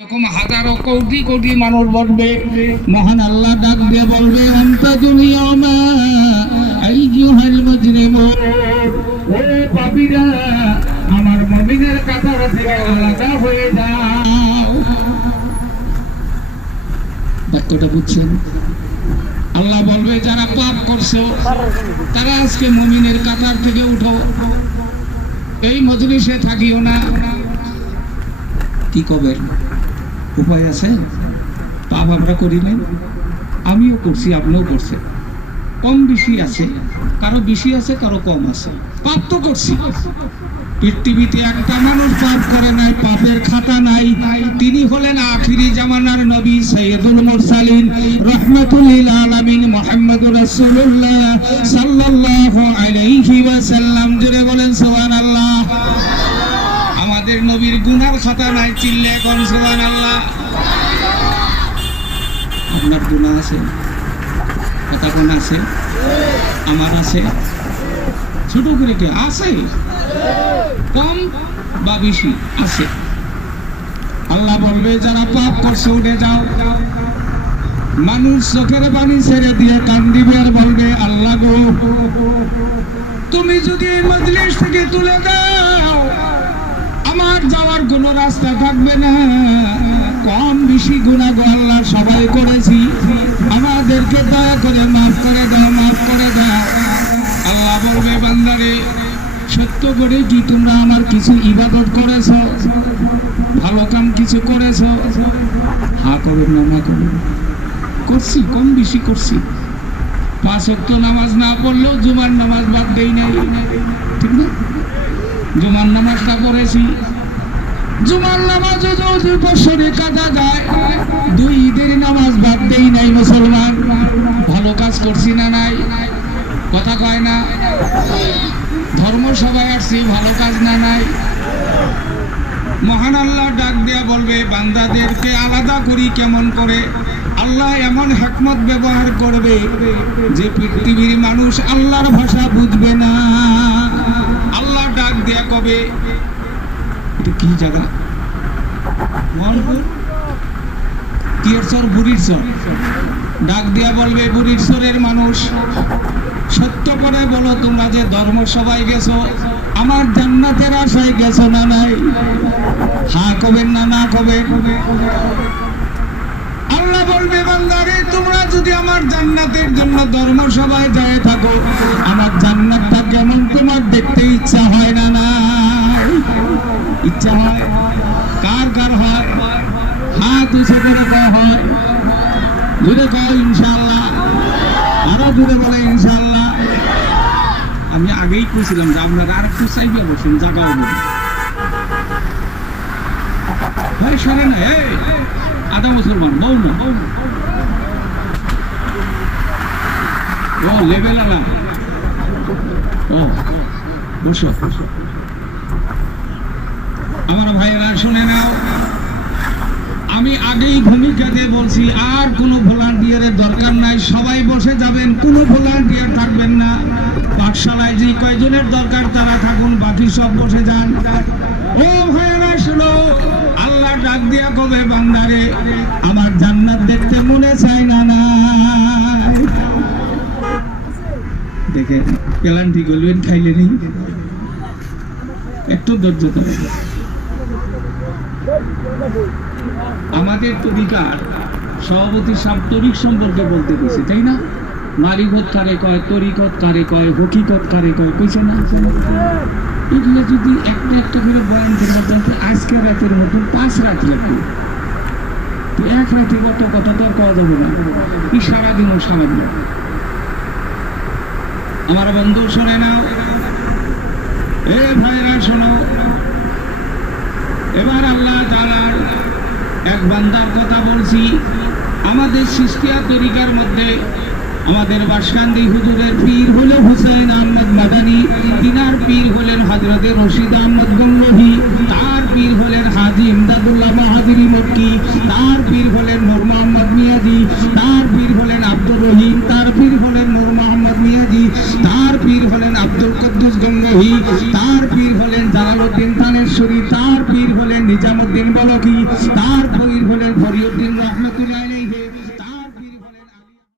এরকম হাজারো কোটি কোটি মানুষ বলবে, মহান আল্লাহ ডাক দিয়ে বলবে, আনতাদুনিয়ামা আইয়ুহাল মুজরিমুন, ও পাপীরা আমার মুমিনের কাতার থেকে আলাদা হয়ে যাও। বাক্যটা বুঝছেন? আল্লাহ বলবে যারা পাপ করছো তারা আজকে মুমিনের কাতার থেকে উঠো, এই মজলিসে থাকিও না। কি কবেন? উপায় আছে? পাপ আমরা করি নাই, আমিও করছি, আপনিও করছে, কম বেশি আছে, কারো বেশি আছে কারো কম আছে, পাপ তো করছি। পৃথিবীতে একটা মানুষ পাপ করে নাই, পাপের খাতা নাই, তিনি হলেন আখিরি জামানার নবী সাইয়্যিদুল মুরসালিন রাহমাতুল লিল আলামিন মুহাম্মদুর রাসূলুল্লাহ সাল্লাল্লাহু আলাইহি ওয়াসাল্লাম। জোরে বলেন সুবহানাল্লাহ। আমাদের নবীর গুনার খাতা নাই, চিল্লে এখন সুবহানাল্লাহ। আপনার গুনাহ আছে? কথা কোন আছে? আমার আছে? ছোট করে কে আছে? কম বা বেশি আছে? আল্লাহ বলবে যারা পাপ করছে উঠে যাও। মানুষ চোখের পানি ছেড়ে দিয়ে কান্দিবে আর বলবে, আল্লাহ গো, তুমি যদি এই মজলিস থেকে তুলে দাও আমার যাওয়ার কোনো রাস্তা থাকবে না। কম বেশি গুনাহ গো আল্লাহ সবাই করেছি, আমাদেরকে দয়া করে মাফ করে দাও, মাফ করে দাও। আল্লাহ বলবে, বান্দারে সত্য করে কি তোমরা আমার কিছু ইবাদত করেছো, ভালো কাম কিছু করেছো? হা করবেন না, না করবেন। করছি, কম বেশি করছি। 5 ওয়াক্ত নামাজ না পড়লেও জুমার নামাজ বাদ দেই নাই, ঠিক না? জুমার নামাজটা পড়েছি। জুমার নামাজও যদি বছরে কাজা যায়, 2 ঈদের নামাজ বাদ দেই নাই মুসলমান। ভালো কাজ করছি না নাই? কথা কয় না? ধর্ম সভায় আসছি, ভালো কাজ না নাই? মহান আল্লাহ ডাক দিয়া বলবে, বান্দাদেরকে আলাদা করি কেমন করে? আল্লাহ এমন হিকমত ব্যবহার করবে যে পৃথিবীর মানুষ আল্লাহর ভাষা বুঝবে না। আল্লাহ ডাক দিয়া কবে, এটা কি জায়গা? বুড়ির চর। ডাক দিয়া বলবে, বুড়ির চরের মানুষ সত্য করে বলো, তোমরা যে ধর্ম সভায় গেছো আমার জান্নাতের আশায় গেছো না নাই? হ্যাঁ কবেন না, না কবেন? আল্লাহ বলবে, বান্দারে তোমরা যদি আমার জান্নাতের জন্য ধর্ম সভায় যায় থাকো, আমার জান্নাতটা কেমন তোমার দেখতে ইচ্ছা হয় না? না ইচ্ছা হয়? কার কার হয়? হ্যাঁ দুশো করে কয় হয়? জুড়ে কয় ইনশাআল্লাহ, আরো জুড়ে বলে ইনশাআল্লাহ। আমি আগেই কইছিলাম যে আপনারা আর একটু চাইবে বসুন, জায়গা হবে। ভাই সরে না, আধা মুসলমান বউ না, ও লেভেল আলা, ও বসো। আমার ভাইয়েরা শুনে নাও, আমি আগেই ভূমিকা দিয়ে বলছি, আর কোনো ভলান্টিয়ারের দরকার নাই, সবাই বসে যাবেন, কোনো ভলান্টিয়ার থাকবেন না। পাঠশালায় যে কয়জনের দরকার তারা থাকুন, বাকি সব বসে যান। ও ভাইয়েরা শোনো, আল্লাহ ডাক দিয়া কবে, বান্দারে আমার জান্নাত দেখতে মনে চায় না? নাই দেখে পেলান্টি করবেন, খাইলে নি একটু ধৈর্য ধরে। আমাদের তরিকার সভাপতি সাহেব তরিক সম্পর্কে বলতে কইছে, তাই না? মারিফত কারে কয়, তরিকত কারে কয়, হকিকত কারে কয়, কইছে না? এগুলো যদি একটা একটা করে বয়ান করবার জানতে আজকে রাতের মতো 5 রাত লাগবে, তো 1 রাতে কত কথা তো আর কওয়া যাবে না, কি সারাদিনও সামান্য। আমার বন্ধু শোনে নাও, এ ভাইরা শোনো, এবার আল্লাহ তাআলার এক বান্দার কথা বলছি। আমাদের সিস্তিয়া তরিকার মধ্যে আমাদের বাসকান্দি হুজুরের পীর হলো হুসাইন আহমদ মাদানী, তিনার পীর হলেন হযরতে রশিদ আহমদ গঙ্গোহী, তার পীর হলেন হাজী ইমদাদুল্লাহ মাহাদিরি মক্কি, তার পীর হলেন নূর মোহাম্মদ মিয়াজি, তার পীর হলেন আব্দুর রহিম, তার পীর হলেন নূর মোহাম্মদ মিয়াজি, তার পীর হলেন আব্দুল কুদ্দুস গঙ্গোহী, তার পীর হলেন জালালউদ্দিন তানেশ্বরী, তার পীর হলেন নিজামুদ্দিন বলকি, তার পীর ফরিউদ্দিন রহমতুল্লাহ আলাইহি